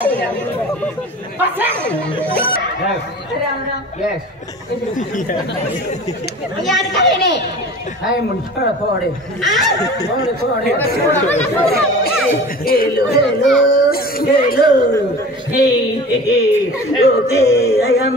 Yes. यार काय रे हाय मुंडा फोडे फोडे hello hey okay I am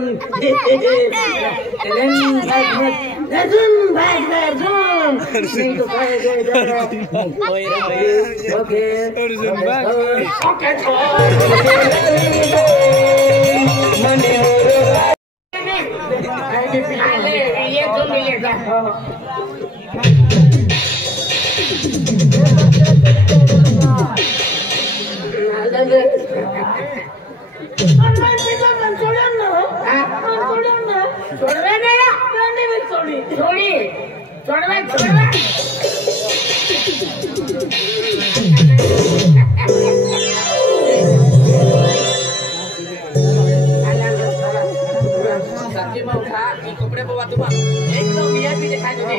ये तो मिलेगा कपड़े बाबा तुम एकदम वीआईपी दिखाई तुझे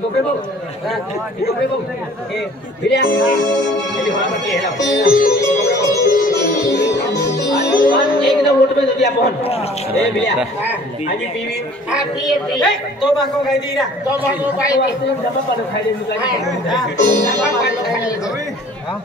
कपड़े बाबू ए भिड़िया चलिए वहां पर के हेला एकदम वोट पे दिया फोन ए भिड़िया आनी पीवी हां पिए तो बाको खाई दी ना तो बाको खाई दी डब्बा पर खाई दे हां डब्बा पर खाई दे हां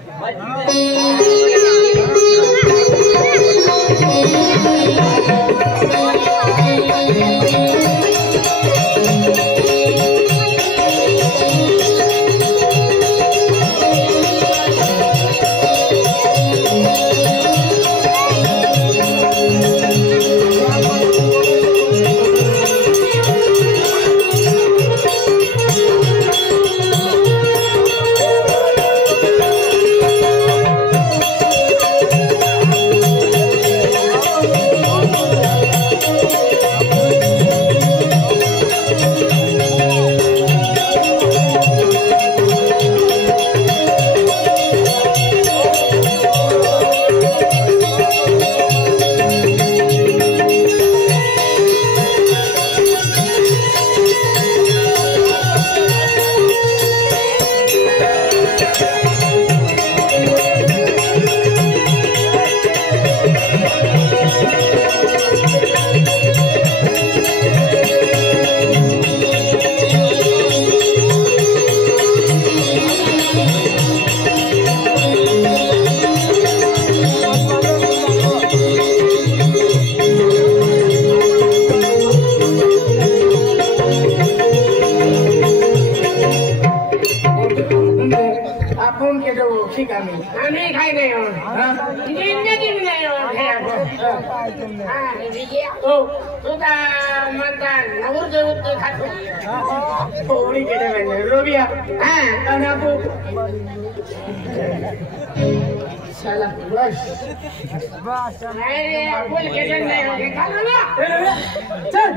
हमें खाई नहीं हो जिंदगी में नहीं हो तो का मनता नवर के उत्ते खातो थोड़ी के दे रोबिया हां अनाबू साला बस अरे बोल के नहीं हो खा लो चल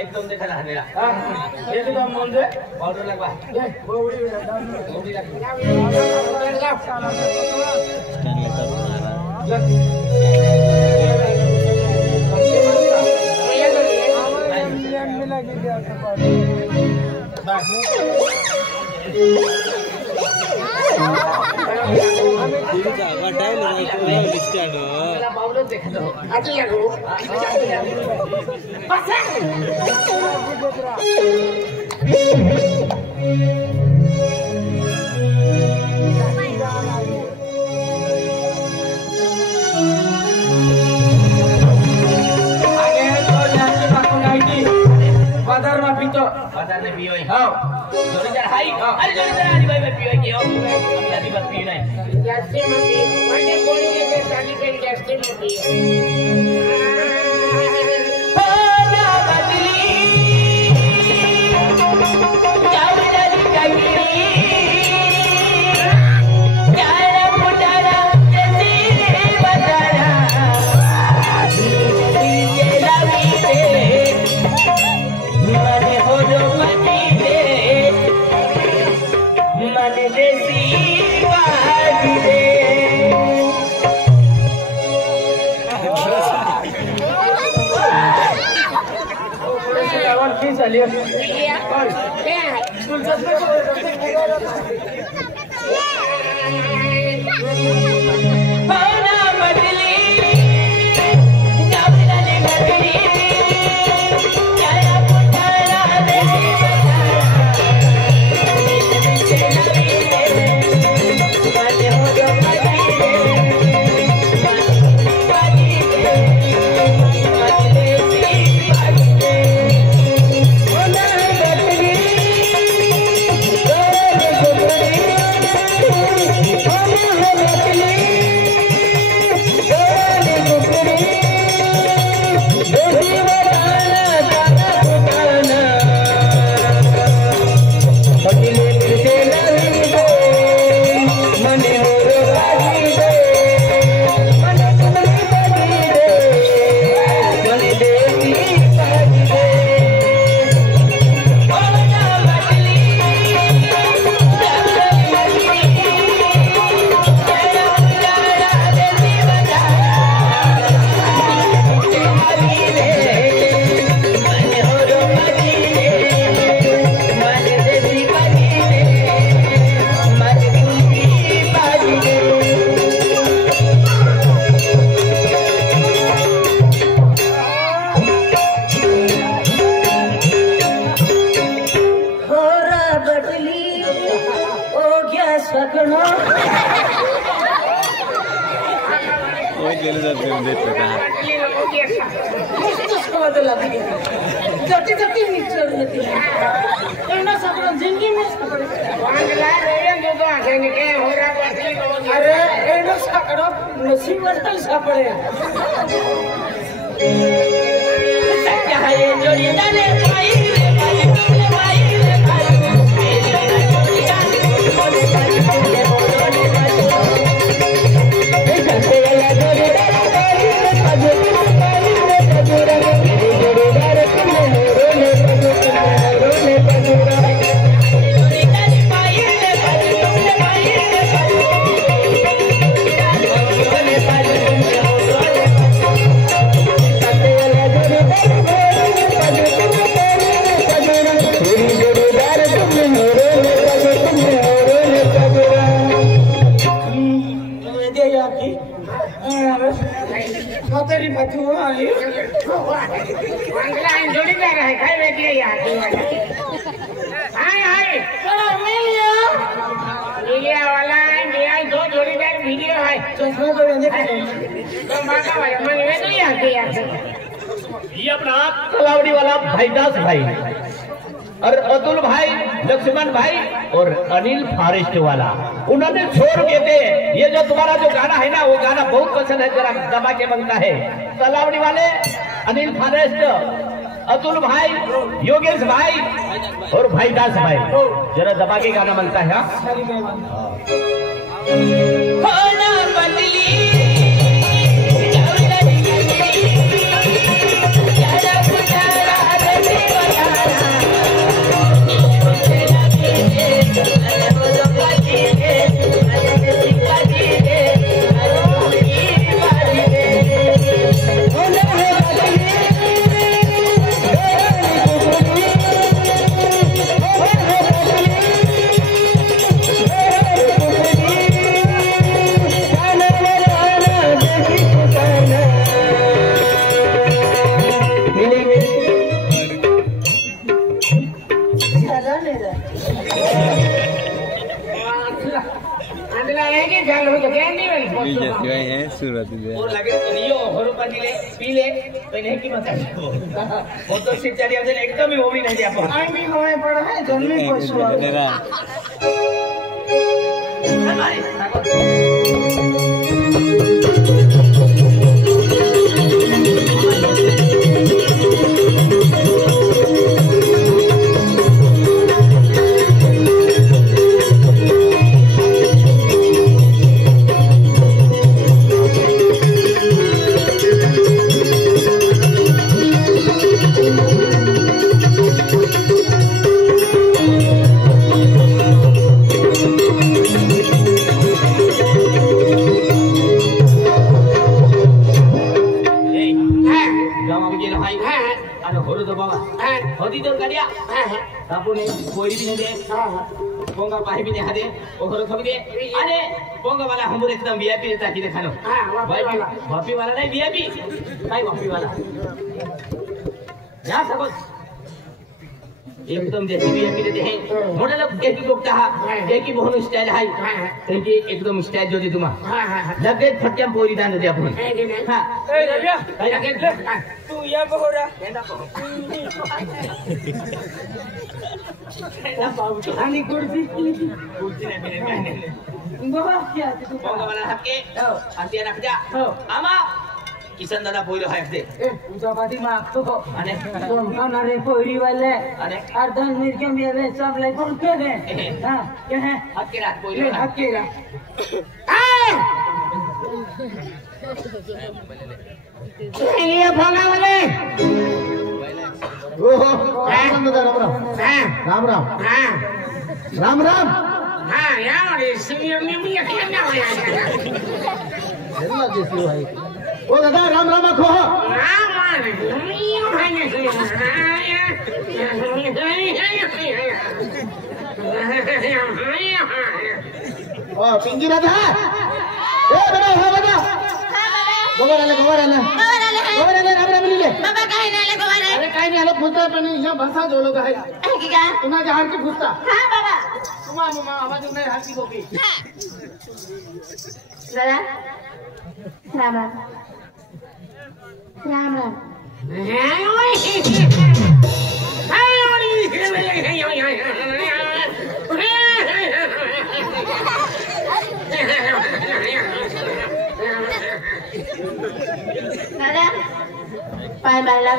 एकदम देखा हानेला ये तो मन दे पाउडर लगवा ए बोड़ी पाउडर देखा दो आजी यारो बाजार में पीतो बाजार में पियो हां जोड़ीदार हाई अरे जोड़ीदार आदि भाई पियो के हो अभी आदि बात पियो नहीं जास्ती में पियो बड़े बोली के शादी पे जास्ती में पियो हो ना बदली जावली कगली जारा फुटारा जैसी बजारा ये लवी पे मने हो जो मनी दे मने देसी बाजी दे और की चलिए ये अपना तलावड़ी वाला भाईदास भाई और अतुल भाई, लक्ष्मण भाई और अनिल फॉरेस्ट वाला, उन्होंने छोड़ के थे। ये जो तुम्हारा जो गाना है ना, वो गाना बहुत पसंद है, जरा दबा के बनता है। तलावड़ी वाले अनिल फॉरेस्ट, अतुल भाई, योगेश भाई और भाईदास भाई, जरा दबा के गाना बनता है। एकदम ही वो भी नहीं पड़ा है जन्मी Tapu ni koiri bhi nahi de. Bonga pahi bhi nahi de. Okhoro khabi de. Are bonga wala humur ekdam VIP रहता है कि खानो. वापी वाला नहीं VIP. नहीं वापी वाला. या सबक. एकदम जैसी VIP रहते हैं. मॉडल अब एक ही बोलता है. एक ही बहुत स्टाइल है. क्योंकि एकदम स्टाइल जो दी तुम्हारा. लगे फटके हम पूरी दान दे अपन. हाँ. रबिया. तू ये बोरा. आणि कुर्सी नाही बाबा क्या बोंगा वाला हक्के अंती रख जा आमा किशन दादा पोइलो है दे पूजा पाती में आपको अने कौन कौन रे पोइरी वाले अने अर्धन मिर्गे में वे सब ले कौन के दे हां क्या है हक्के रात पोइलो हक्के रा ये भोंगा वाले ओहो राम राम राम राम हाँ यार सीनियर में भी क्या ना हो यार चलना जैसे भाई ओ दादा राम राम आखो राम ओ पिंकी दादा ए बड़ा है बड़ा गोबर आले राम राम ले बाबा काहे ना ले गोबर अरे काहे नहीं आले फुसता पण यहाँ भाषा जो लोग है की का तुम्हारे जहां की फुसता हां बाबा मामा आवाज नहीं हाथी बोकी दादा राम राम राम राम दादा पाए बाला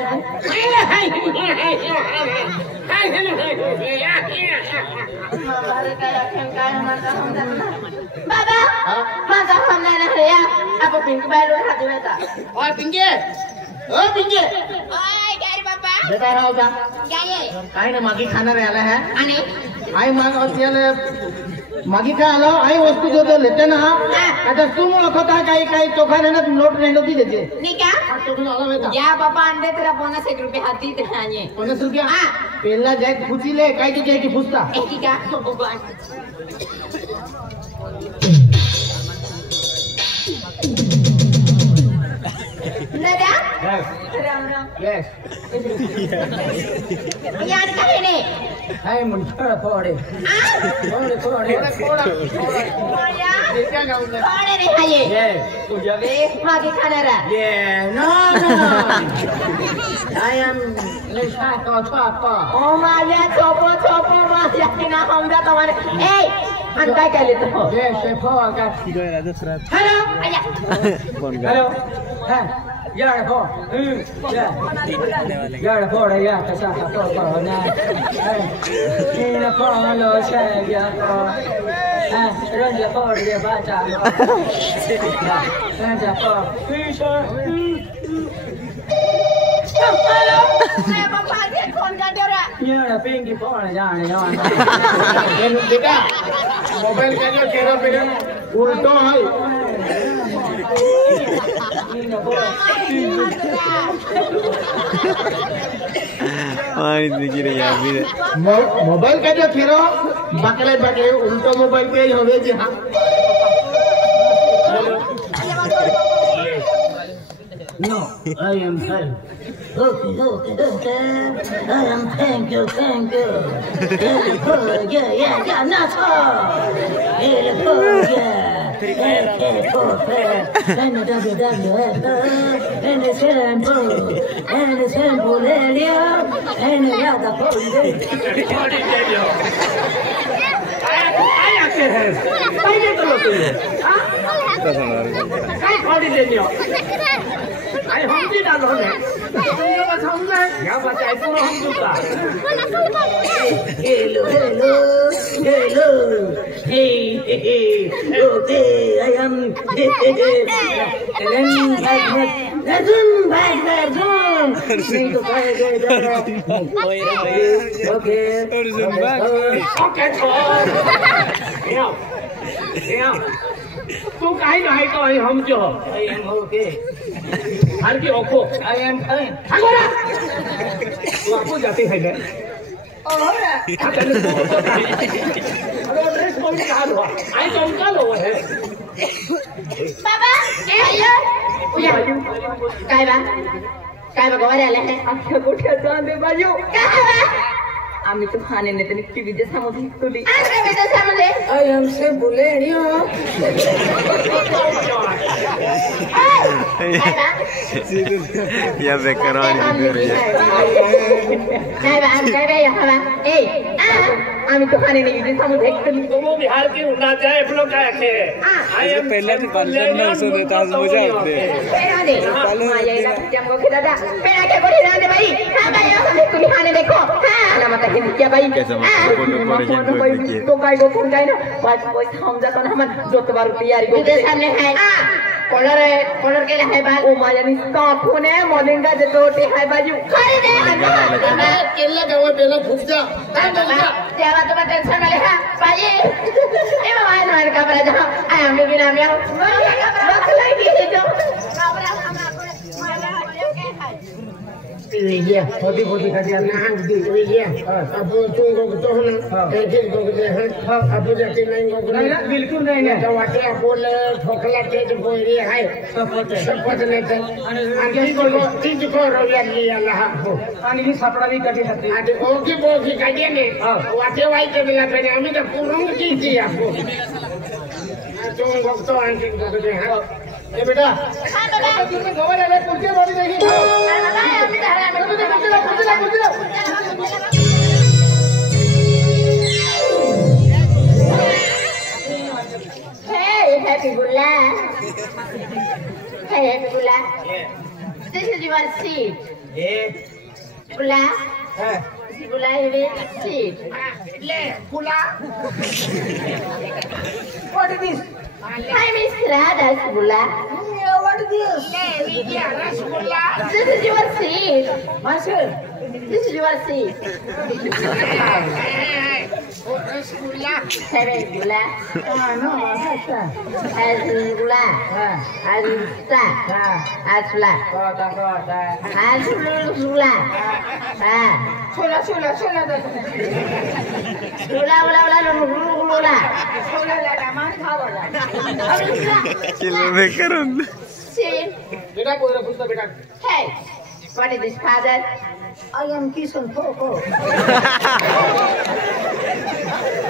बाबा masa हमने ना है apa pinky baru hati beta oh pinky ओए क्या रे पापा बेटा है होगा क्या ये काहे ना मागी खाना रे आला है आणि आई माग अतियाले मागी का आलो आई वस्तू जो तो लेते ना आता तुम अखता काही काही चोखा ना नोट नहीं होती देते नहीं क्या तो तुम आलो बेटा या पापा अंडे तेरा बोनस 1 रुपया हाथी ते खाने बोनस रुपया हां पहला जाए पूछी ले काही के जाए की पूछता एक क्या दादा राम राम यस यार काहे ने हाय मुंडा फोड़े फोड़े माया क्या गाउँ फोड़े रे हाय ये तू जबे मागे खाना रा ये नो आई एम लेसा तो छापा ओ माया छोपो माया किना हमरा तुम्हारे ए अन काय केले तो ये शेफो का हिरोला दुसरा हेलो आया हेलो हां यार हो यार फोड़ या कैसा फोड़ ना ये फोड़ लो से या हां रंग फोड़ ये बाचा रंग फोड़ हेलो मैं पापा के फोन कर दे रहा ये ना पिंकी फोड़ जाने बेटा मोबाइल का जो केरा पे उल्टो है मोबाइल का जो फेरो बकले उल्टो मोबाइल पे ही होवे जी हाँ No, I am fine. Okay. I am thank you. Yeah, not all. And the WWF, and the sample area, and the other अरे हम भी डालो ने तुमको बताऊंगा क्या बताए पूरा हम दूसरा hello hey okay I am तू काही नाही तो हम जो आई एम ओके हर की ओको आई एम फाइन तू आपको जाती है काय बघा आले अख्ख्या गोठ्यात जाऊन दे बाजू आम्ही तो खाने ने तने टीव्हीच्या समोर तुली टीव्हीच्या समोर आय एम से बुलेनियो या बेकरान आम्ही तो खाने ने टीव्हीच्या समोर देखतली वो बिहार की उड़ा जाए फ्लो का है आई एम पहले से पर्सन में सो देता मजा आते पेड़ा दे माया इला जंगो के दादा पेड़ा के गोरी रहने भाई हां भाई हम तुम खाने देखो हां ना मत हिंदी क्या भाई तो काय गो कोण काय ना पाच पैसा हम जातो ना हम जोत बार तैयारी को के सामने है कलर के है बाल ओ माया नि स्टॉप होने मोलिंगा जे तोटे है बाजू खरी दे केले गव बेला फुक जा तेरा तो टेंशन वाले हां भाई ए माया मार का बरा जा आई हम भी नाम यार रख लगी जो Iya, hobi kerja nahan di iya. Abu tunggu betul na. Jadi kau kerja abu jadi naik kau kerja. Tidak, bilkul naik na. Jawab dia boleh thokla jadi kau ini hai. Support nanti. Andi kau tiga kau royan liya lah. Andi sapra di kerja hati. Andi oki boki kerja ni. Wajib wajib bila pernah kami dah kurang kerja aku. Tunggu tu andi kau kerja. ये बेटा हां बाबा तुमने गोबर वाले कुर्सी वाली देखी हां बाबा हम इधर है कुर्सी Hey happy Bulla Hey happy Bulla This is your seat Bulla Bulla your seat Le Bulla What is this Hi, Miss Rasgulla. What is this? Vidya Rasgulla. This is your seat. Master, this is your seat. Rasgulla. Rasgulla. No, Rasgulla. Rasgulla. Rasgulla. Rasgulla. Rasgulla. Chula. Chula. Kilo बेकरान See? बेटा कोई रफुता बेटा Hey, what is this, father? I am Kishan Popo.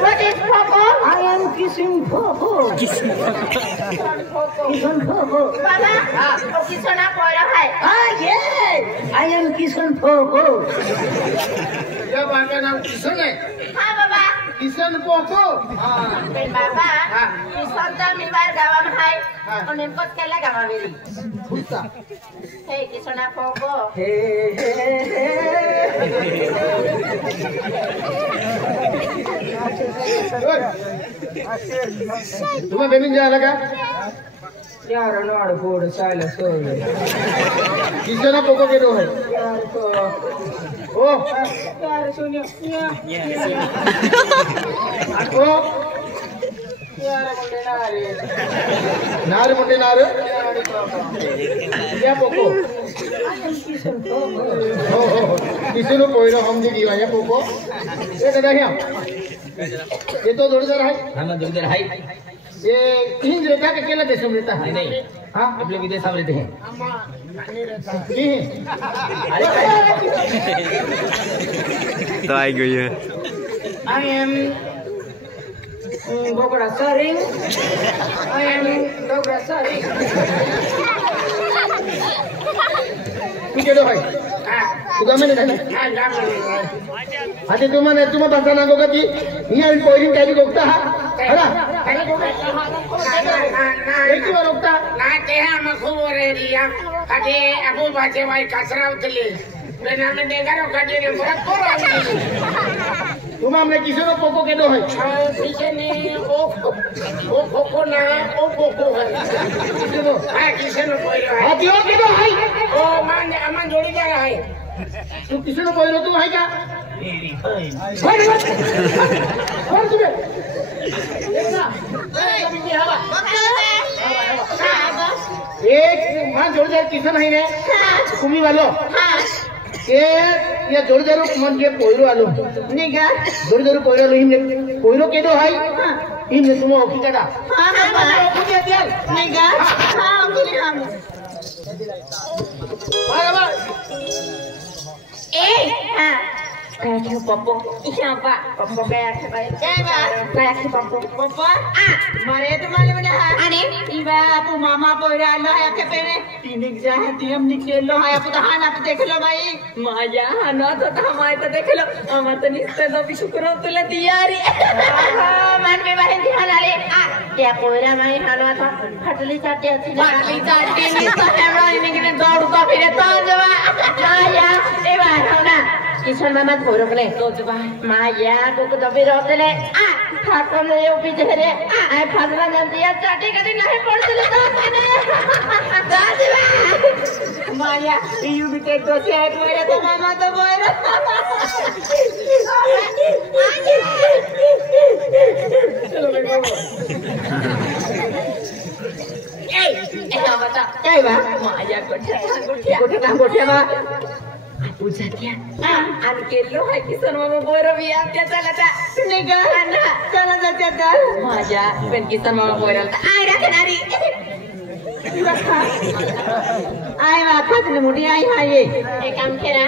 What is Popo? I am Kishan Popo. Kishan Popo. Baba, oh Kishan apa orang hai? Ah yes, I am Kishan Popo. ये बात का नाम किशन है हाँ बाबा Kishan Poco बाबा किशन तो मिमार गावा में है और निम्को केला गावा मेरी फुस्ता हे किशन पोको तुम्हें बेनिन जा लगा यार नाड़ कोड साइल सोल किशन पोको के दो है ओ यार सुनियो ओ यार बोले नारे या पोको किसी ने कोई ना हम जी दिया या पोको ये कदा है ये तो दौड़ जा रहा है हम दूर है ये हिंद रहता है अकेला देश में रहता है नहीं हाँ अपने विदेश में रहते हैं नहीं तो आई गई है I am Bogora Saring. I am Bogora Saring. तू केलो है तुझा मैंने नहीं आते तुम्हारे भाषा ना गोगा की यहाँ कोई क्या भी गोगता है ना एक बार गोगता ना ते हम खूब रे रिया अगे अबू बाजे भाई कसरा उतले बिना में देगा रो काटे ने बड़ा कोरा तुम हमने किसी को पोको के दो है पीछे ने ओ पोको ना ओ पोको है हां किसे ने कोई है हां दियो के दो है ओ मान अमन जोड़ी जा रहा है तू किसी को कोई रो तू है क्या कौन तुम्हें देखना एक मां जोड़ जाए किसी नहीं ने तुम्ही वालो हां के या जोर जोर मन के पोइरो आलो निगा जोर जोर पोइरो लो हिमने पोइरो के दो हाय हिमने तुम ओकी कटा हां ओकी दिया निगा हां ओकी हम बाबा ए हां kayak popo iya pak popo kayak popo popo मारे तो माले बना ane इबा आपू मामा पोइरा लो है के पेने तीनिक जा है तीम निकल लो है आपू तो हां आप देख लो भाई माया हनो तो हमारे तो देख लो हम तो निस्ते तो भी शुक्र तुला तैयारी मन में बहन ध्यान आले क्या पोइरा माई हनो तो फटली चाटे अच्छी फटली चाटे नहीं तो हेमरा इनके दौड़ को फिरे तो जवा माया ए बार ना किशन मामा पोरो के तो जवा माया को तो भी रोतले ठाकुर ने यो पीछे रे आई फटला जल्दी चाटे कदी नहीं पड़तले तो दादवा माया यू भी के तो से पोइरा तो मामा तो पोइरा चलो ए बता क्या बा माया गोठिया बा पूजा क्या आन के लो है किसन मामा पोइरा भी आप क्या चलता निगा ना चला जाता माया पेन किसन मामा पोइरा आई रखनारी आई बात ने मुड़ी आई हां ये एक काम केरा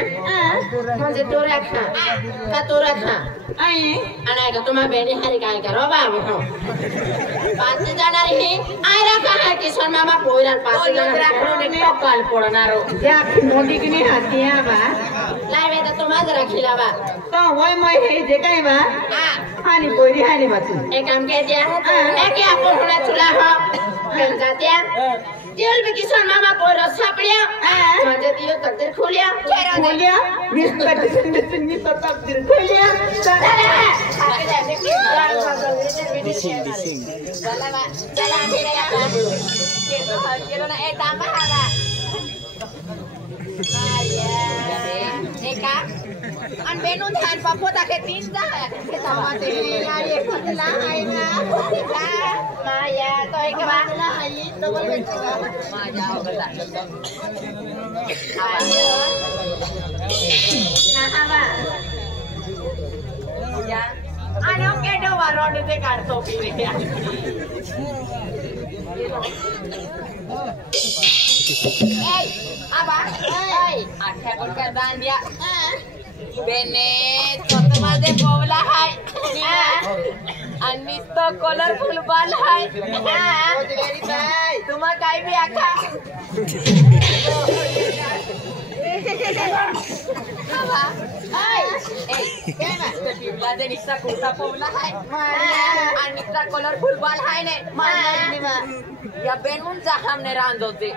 मुझे तो रखा का तो रखा आई अना का तुम्हारे बेटी हरी काय करो बाबू हो पांच जना रही आई रखा है किशन मामा पोइरा पांच जना रखो ने टकाल पड़ना रो या मोदी की नहीं आती है बा लावे तो तुम्हारे रखिला बा तो होय मैं हे जे काय बा हानी पोइरी हानी बातू एक काम के दिया एक या पोहना चुला हो बन जातिया तेल भी किसान मामा पोइरा सापड़िया मजे दियो तकदीर खोलिया मिस्टर किशन तो तकदीर खोलिया चला मेरा केरो ना एक दाम बहागा एका अन बेनु धान पप्पो ताके तीन जा के समाते यार ये खतला आएगा माया तो एक बात ना आई डबल बेचेगा माया हो बता ना आवा या आनो के दो वारों ने काटतो पीरे Hey, apa? Hey, akhirnya kau kerjaan dia. Benet, kau masih bola hai. Anis to colorful ball hai. तुम्हां काय भी आखा. Apa? Hey, kenapa? Badan Nisa kurta bola hai. Anis to colorful ball hai ne. Mana ini mah? Ya benun jaham ne randote.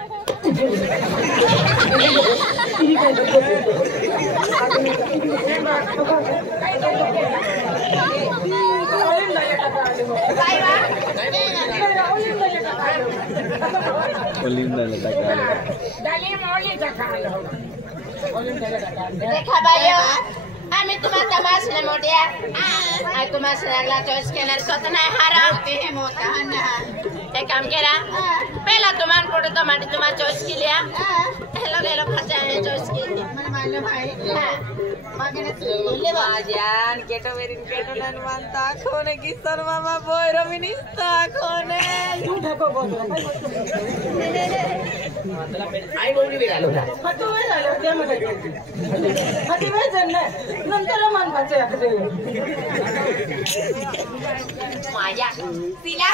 देखा भाइयों आम्ही तुम्हाला तमाशा मोठ्या आई तुम्हाला सगळा चॉईस केणार स्वतः नाही हरवते हे मोठा एक काम केला पहला तुम्हाला फोटो तो माटी तुम्हाला चॉईस केल्या हेलो हेलो खर्चा है चॉईस केली मला मानलं भाई मागणे माझ्यान केटो वेरिन केटो नन मानता कोने किसन मामा पोइरो मिनिस्ता कोने तू ढको बोल आई बोलली बिरालो ना फटो वे झालो ते मला फटी वे जन्ने नंतर मान पाचे अखरे माझ्या सिला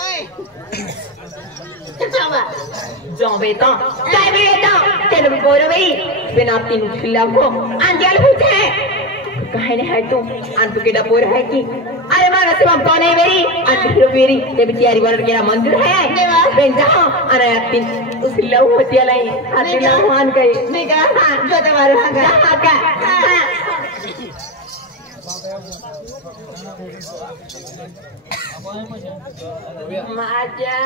ओय चला जाओ बेटा काय बेटा तेरे पोरो भाई बिना तीन खिलाफ को अंजल पूछे कहे है तू अंतु केडा पोर है कि अरे मां सिवा कोने मेरी अंतु मेरी ते बिचारी वर केरा मंदिर है बेन जाओ अरे तीन उस लव होती लाई हाथी लहवान गई नहीं का जो तुम्हारे हां का माझ्या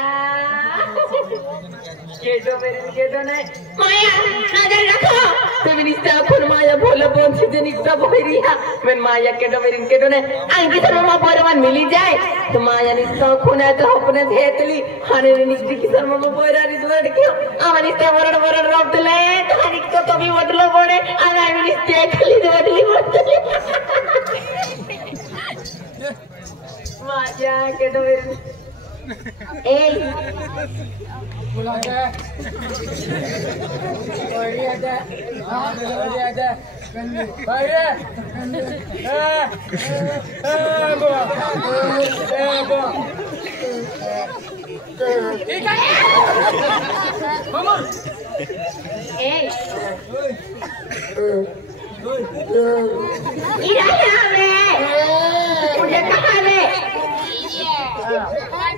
केटो मेरे केटो नाही माया नजर रखो फेमिनिस्ट आपण माया बोला बोन से निष्ठा बोरिया when माया केटो मेरे केटो नाही आणखी सर्व मा परवान मिली जाए तो माया निष्ठा कोणा तो अपने घेतली हाने निष्ठी की सर्व मा बोरारी दोड क्यों आम्ही ते वरड रोपले आणि तो कमी वडलो पडे आणि आम्ही निष्ठा खाली दोडली वडली माझ्या केटो मेरे ए बोला दे बढ़िया दे हां बढ़िया दे बढ़िया ठीक है मामा ए इधर रे मुझे कहां रे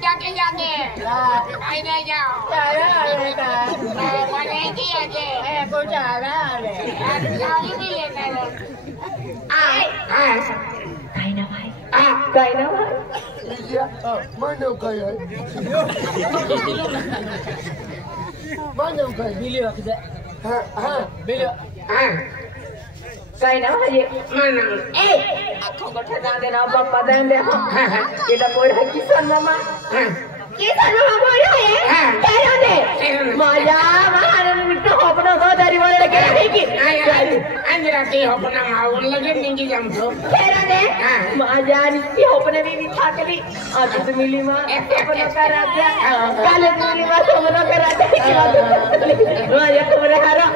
जाके आई नहीं जाओ मने दिया के को जा रहा है गाड़ी भी लेना है काय ना भाई मनो काय मनो काय बिली वाकदा हां बिली काय ना भाई ए आखो गोठा जा दे ना पप्पा दे दे केटा पोरा किसान मामा बोल है काय दे माझ्या महाराज मित्र होपना हो दारी वरड केला आहे की अंजरा के होपना मावून लगे निंगी जमतो केला दे माझ्या निस्ती होपना मी थाकली आज मिली मा होपना करायचा काल मिली मा होपना करायचा माझ्या खबर हारा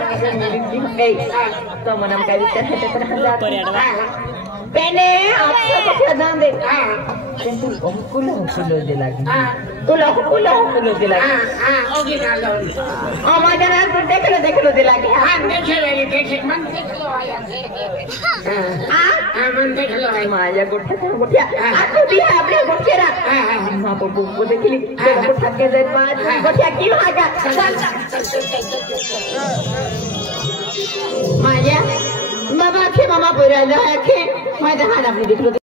ए तो मनम काय विचार आहे ते तर पहले आपको तो जान दे तू कुलो दे लागी कुलो दे लागी ओके ना लो माझ्या नाल पण देख लो दे लागी देखे मन देख लो आया मन देख लो आहे माझ्या गोठ्या आखो भी आपल्या गोठ्याला मा बबू देखली गोठ्या के जाय पाच गोठ्या की भागा माझ्या बाबा के मामा बोलायला आहे के माझ्या हात आपली देखलो